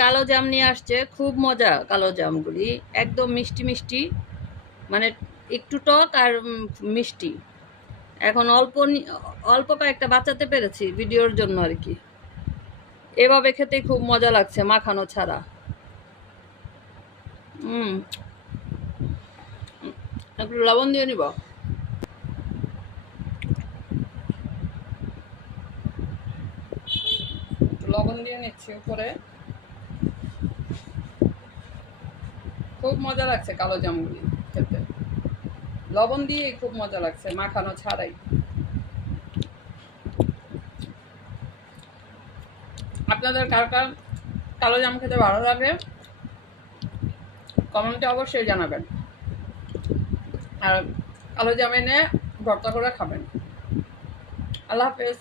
কালো জাম নিয়ে আসছে, খুব মজা কালো জামগুলি, একদম মিষ্টি মিষ্টি, মানে একটু টক আর মিষ্টি। এখন অল্প কয়েকটা বাঁচাতে পেরেছি ভিডিওর জন্য আর কি। এভাবে খেতে খুব মজা লাগছে মাখানো ছাড়া। হুম, একটু লবণ দিয়ে নিব। লবণ দিয়ে নিচ্ছি উপরে। খুব মজা লাগছে কালো জামগুলি খেতে, লবণ দিয়ে খুব মজা লাগছে মাখানো ছাড়াই। আপনাদের কার কার কালো জাম খেতে ভালো লাগে কমেন্টে অবশ্যই জানাবেন। আর কালো জাম এনে ভর্তা করে খাবেন। আল্লাহ হাফেজ।